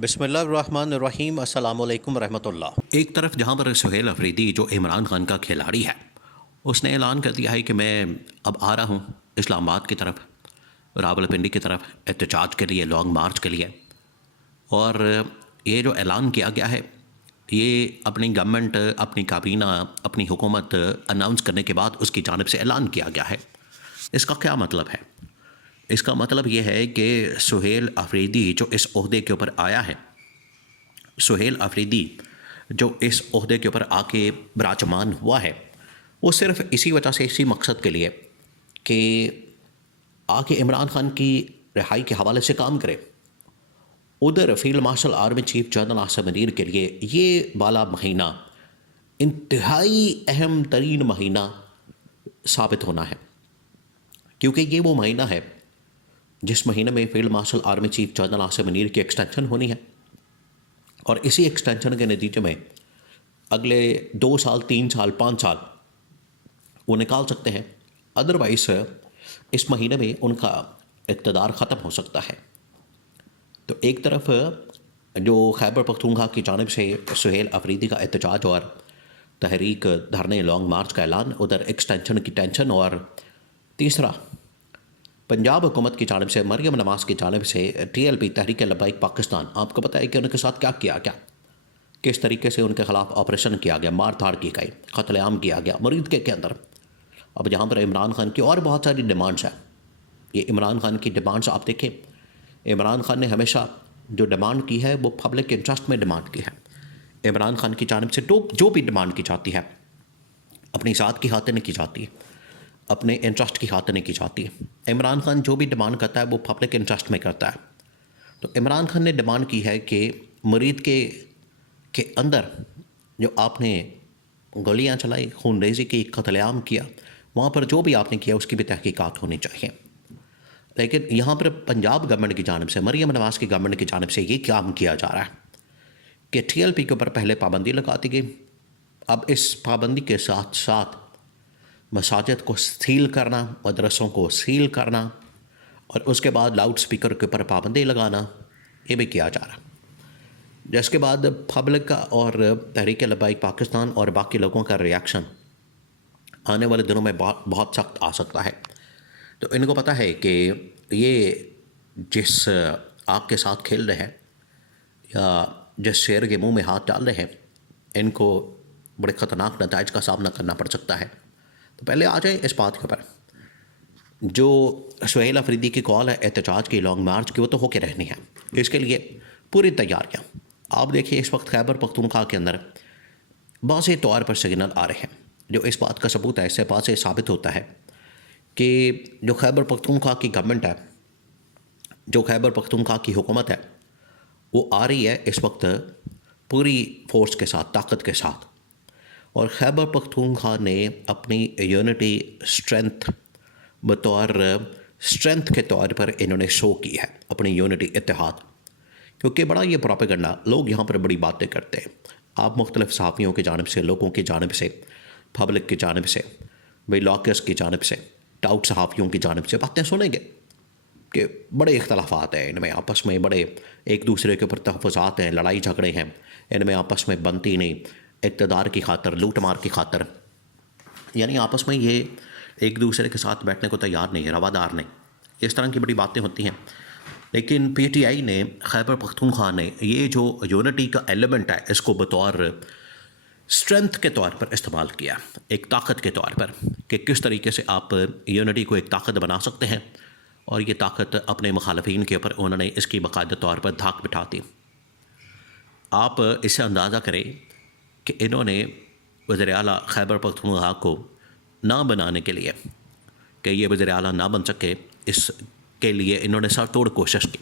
बिस्मिल्लाहिर्रहमानिर्रहीम अस्सलामुअलैकुम रहमतुल्लाह। एक तरफ जहाँ पर सुहेल अफरीदी जो इमरान खान का खिलाड़ी है, उसने ऐलान कर दिया है कि मैं अब आ रहा हूँ इस्लामाबाद की तरफ, रावलपिंडी की तरफ एहतजाज के लिए, लॉन्ग मार्च के लिए। और ये जो ऐलान किया गया है, ये अपनी गवर्नमेंट, अपनी काबीना, अपनी हुकूमत अनाउंस करने के बाद उसकी जानिब से ऐलान किया गया है। इसका क्या मतलब है? इसका मतलब ये है कि सुहेल अफरीदी जो इस ओहदे के ऊपर आया है, सुहेल अफरीदी जो इस ओहदे के ऊपर आके विराजमान हुआ है, वो सिर्फ इसी वजह से, इसी मकसद के लिए कि आके इमरान खान की रिहाई के हवाले से काम करे। उधर field marshal army chief general Asim Munir के लिए ये वाला महीना इंतहाई अहम तरीन महीना साबित होना है, क्योंकि ये वो महीना है जिस महीने में field marshal army chief general Asim Munir की एक्सटेंशन होनी है। और इसी एक्सटेंशन के नतीजे में अगले 2 साल, 3 साल, 5 साल वो निकाल सकते हैं। अदरवाइज इस महीने में उनका इक़्तिदार ख़त्म हो सकता है। तो एक तरफ जो खैबर पख्तूनख्वा की जानिब से सुहेल अफरीदी का एहतजाज और तहरीक, धरने, लॉन्ग मार्च का ऐलान, उधर एक्सटेंशन की टेंशन। और तीसरा, पंजाब हुकूमत की जानिब से, मरियम नवाज़ की जानिब से TLP तहरीक लब्बैक पाकिस्तान, आपको पता है कि उनके साथ क्या किया गया, किस तरीके से उनके ख़िलाफ़ ऑपरेशन किया गया, मार धाड़ की गई, कत्लेआम किया गया मुरीद के अंदर। अब जहाँ पर इमरान खान की और बहुत सारी डिमांड्स हैं, ये इमरान खान की डिमांड्स आप देखें, इमरान खान ने हमेशा जो डिमांड की है वो पब्लिक इंटरेस्ट में डिमांड की है। इमरान खान की जानिब से जो भी डिमांड की जाती है, अपनी ज़ात की खातिर नहीं की जाती है, अपने इंटरेस्ट की खातिर नहीं की जाती है। इमरान खान जो भी डिमांड करता है वो पब्लिक इंटरेस्ट में करता है। तो इमरान खान ने डिमांड की है कि मुरीद के अंदर जो आपने गोलियां चलाई, खून रेजी की, कत्लेआम किया, वहाँ पर जो भी आपने किया उसकी भी तहकीकात होनी चाहिए। लेकिन यहाँ पर पंजाब गवर्नमेंट की जानिब से, मरियम नवाज़ की गवर्नमेंट की जानिब से ये काम किया जा रहा है कि TLP के ऊपर पहले पाबंदी लगा दी गई। अब इस पाबंदी के साथ साथ मसाजिद को सील करना, मदरसों को सील करना और उसके बाद लाउड स्पीकर के ऊपर पाबंदी लगाना, ये भी किया जा रहा है। जिसके बाद पब्लिक का और तहरीक लब्बैक पाकिस्तान और बाकी लोगों का रिएक्शन आने वाले दिनों में बहुत सख्त आ सकता है। तो इनको पता है कि ये जिस आग के साथ खेल रहे हैं या जिस शेर के मुंह में हाथ डाल रहे हैं, इनको बड़े ख़तरनाक नताइज का सामना करना पड़ सकता है। तो पहले आ जाए इस बात के ऊपर, जो सुहेल अफरीदी की कॉल है एहतजाज की, लॉन्ग मार्च की, वो तो होके रहनी है। इसके लिए पूरी तैयारियाँ आप देखिए। इस वक्त खैबर पख्तूनख्वा के अंदर वाज़ेह तौर पर सिग्नल आ रहे हैं, जो इस बात का सबूत है, इससे बात से साबित होता है कि जो खैबर पख्तूनख्वा की गवर्नमेंट है, जो खैबर पख्तूनख्वा की हुकूमत है, वो आ रही है इस वक्त पूरी फोर्स के साथ, ताकत के साथ। और खैबर पख्तूनख्वा ने अपनी यूनिटी, स्ट्रेंथ बतौर स्ट्रेंथ के तौर पर इन्होंने शो की है, अपनी यूनिटी, इत्तेहाद। क्योंकि बड़ा ये प्रोपेगेंडा, लोग यहाँ पर बड़ी बातें करते हैं। आप मुख्तलिफ सहाफ़ियों की जानिब से, लोगों की जानिब से, पब्लिक की जानिब से, व्लॉगर्स की जानिब से, टाउट सहाफ़ियों की जानिब से बातें सुनेंगे कि बड़े इख्तलाफात हैं इनमें आपस में, बड़े एक दूसरे के ऊपर तहफ़्फ़ुज़ात हैं, लड़ाई झगड़े हैं, इनमें आपस में बनती नहीं, इक़्तिदार की खातर, लूट मार की खातर, यानी आपस में ये एक दूसरे के साथ बैठने को तैयार नहीं है, रवादार नहीं, इस तरह की बड़ी बातें होती हैं। लेकिन PTI ने, खैबर पख्तूनख्वा ने ये जो यूनिटी का एलिमेंट है, इसको बतौर स्ट्रेंथ के तौर पर इस्तेमाल किया, एक ताकत के तौर पर, कि किस तरीके से आप यूनिटी को एक ताकत बना सकते हैं। और ये ताकत अपने मुखालफीन के ऊपर उन्होंने इसकी बाकायदा तौर पर धाक बिठा दी। आप इससे अंदाज़ा करें कि इन्होंने वज़ीर आला खैबर पख्तूनख्वा को ना बनाने के लिए, कि ये वज़ीर आला ना बन सके, इसके लिए इन्होंने सर तोड़ कोशिश की,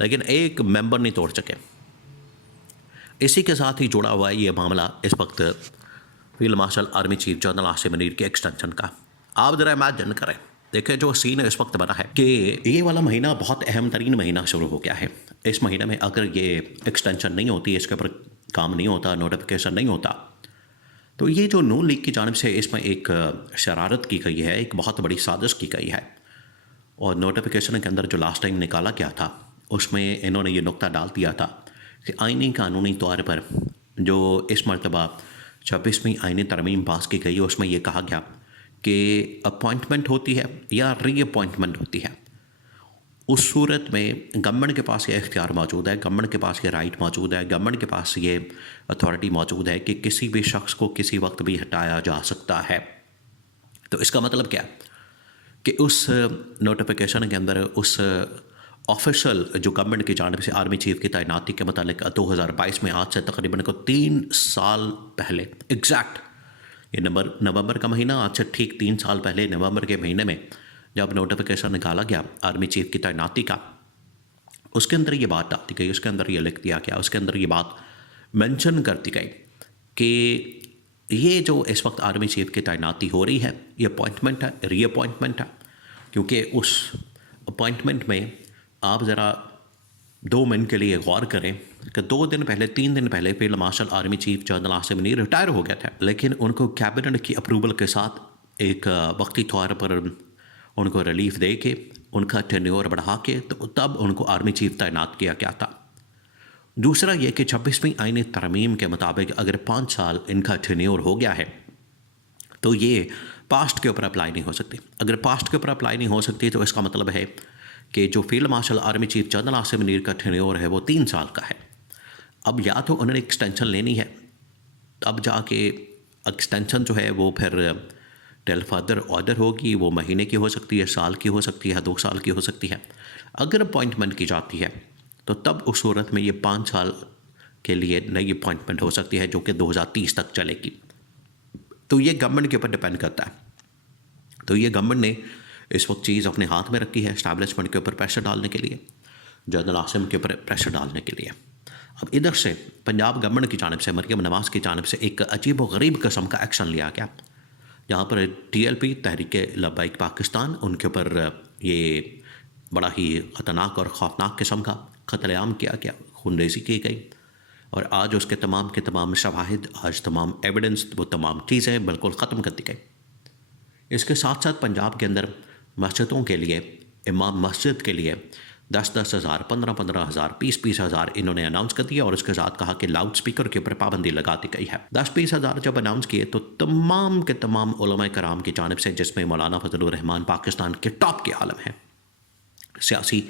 लेकिन एक मेंबर नहीं तोड़ सके। इसी के साथ ही जुड़ा हुआ है ये मामला इस वक्त field marshal army chief general Asim Munir के एक्सटेंशन का। आप ज़रा इमेजिन करें, देखिए जो सीन इस वक्त बना है कि ये वाला महीना बहुत अहम तरीन महीना शुरू हो गया है। इस महीने में अगर ये एक्सटेंशन नहीं होती, इसके ऊपर काम नहीं होता, नोटिफिकेशन नहीं होता, तो ये जो नून लीग की जानिब से इसमें एक शरारत की गई है, एक बहुत बड़ी साजिश की गई है। और नोटिफिकेशन के अंदर जो लास्ट टाइम निकाला गया था, उसमें इन्होंने ये नुक्ता डाल दिया था कि आईनी कानूनी तौर पर जो इस मरतबा 26वीं आईनी तरमीम पास की गई, उसमें ये कहा गया कि अपॉइंटमेंट होती है या रीअपॉइंटमेंट होती है, उस सूरत में गवर्नमेंट के पास ये इख्तियार मौजूद है, गवर्नमेंट के पास ये राइट मौजूद है, गवर्नमेंट के पास ये अथॉरिटी मौजूद है कि किसी भी शख्स को किसी वक्त भी हटाया जा सकता है। तो इसका मतलब क्या है कि उस नोटिफिकेशन के अंदर उस ऑफिशियल जो गवर्नमेंट की जानिब से आर्मी चीफ की तैनाती के मतलब 2022 में, आज से तकरीबन को 3 साल पहले एग्जैक्ट, ये नवंबर का महीना, आज से ठीक 3 साल पहले नवंबर के महीने में जब नोटिफिकेशन निकाला गया आर्मी चीफ की तैनाती का, उसके अंदर ये बात आती गई, उसके अंदर ये लिख दिया गया, उसके अंदर ये बात मेंशन करती गई कि ये जो इस वक्त आर्मी चीफ की तैनाती हो रही है, ये अपॉइंटमेंट है, रीअपॉइंटमेंट है। क्योंकि उस अपॉइंटमेंट में आप ज़रा 2 मिनट के लिए गौर करें कि 2 दिन पहले, 3 दिन पहले field marshal army chief general Asim Munir retire हो गए थे, लेकिन उनको कैबिनेट की अप्रूवल के साथ एक वक्ती तौर पर उनको रिलीफ दे के, उनका टेन्योर बढ़ा के, तो तब उनको आर्मी चीफ तैनात किया गया था। दूसरा ये कि 26वीं आईनी तरमीम के मुताबिक अगर 5 साल इनका टेन्योर हो गया है तो ये पास्ट के ऊपर अप्लाई नहीं हो सकती। अगर पास्ट के ऊपर अप्लाई नहीं हो सकती तो इसका मतलब है कि जो field marshal army chief general Asim Munir का टेन्योर है वो 3 साल का है। अब या तो उन्होंने एक्सटेंशन लेनी है, तब जाके एक्सटेंशन जो है वो फिर टिल फर्दर ऑर्डर होगी, वो महीने की हो सकती है, साल की हो सकती है, 2 साल की हो सकती है। अगर अपॉइंटमेंट की जाती है तो तब उस सूरत में ये 5 साल के लिए नई अपॉइंटमेंट हो सकती है जो कि 2030 तक चलेगी। तो ये गवर्नमेंट के ऊपर डिपेंड करता है। तो ये गवर्नमेंट ने इस वक्त चीज़ अपने हाथ में रखी है एस्टैब्लिशमेंट के ऊपर प्रेशर डालने के लिए, जनरल आसिम के ऊपर प्रेशर डालने के लिए। अब इधर से पंजाब गवर्नमेंट की जानिब से, मरियम नवाज की जानिब से एक अजीब व गरीब किस्म का एक्शन लिया गया, जहाँ पर TLP तहरीक लब्बैक पाकिस्तान, उनके ऊपर ये बड़ा ही ख़तरनाक और ख़ौफनाक किस्म का कत्लेआम किया गया, खूनरेज़ी की गई, और आज उसके तमाम के तमाम शवाहिद, आज तमाम एविडेंस, वो तमाम चीज़ें बिल्कुल ख़त्म कर दी गई। इसके साथ साथ पंजाब के अंदर मस्जिदों के लिए, इमाम मस्जिद के लिए 10-10 हज़ार, 15-15 हज़ार, 20-20 हज़ार इन्होंने अनाउंस कर दिया, और उसके साथ कहा कि लाउड स्पीकर के ऊपर पाबंदी लगा दी गई है। 10-20 हज़ार जब अनाउंस किए तो तमाम के तमाम उलमा कराम की जानिब से, जिसमें मौलाना फजलुर रहमान पाकिस्तान के टॉप के आलम हैं सियासी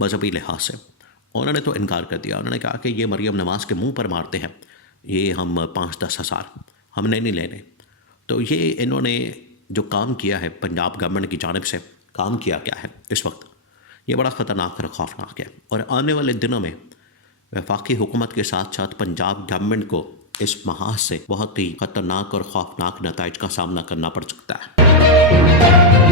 मजहबी लिहाज से, उन्होंने तो इनकार कर दिया। उन्होंने कहा कि ये मरियम नवाज के मुंह पर मारते हैं, ये हम 5-10 हज़ार हमने नहीं लेने। तो ये इन्होंने जो काम किया है, पंजाब गवर्नमेंट की जानिब से काम किया गया है इस वक्त, ये बड़ा ख़तरनाक और खौफनाक है। और आने वाले दिनों में वफाकी हुकूमत के साथ साथ पंजाब गवर्नमेंट को इस महाज से बहुत ही ख़तरनाक और खौफनाक नताइज का सामना करना पड़ सकता है।